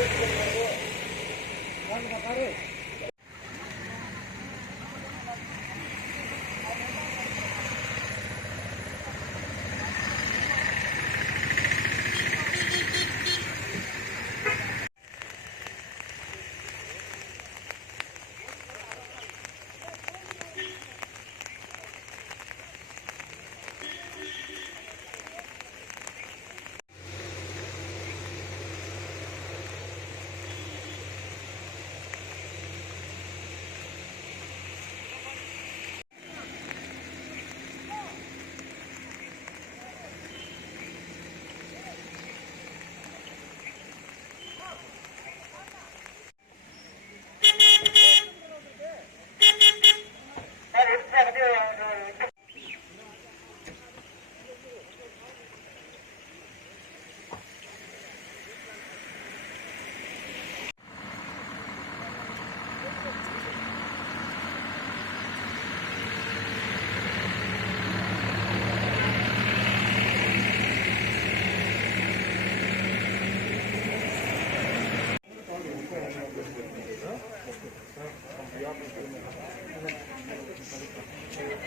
Thank you. Yeah.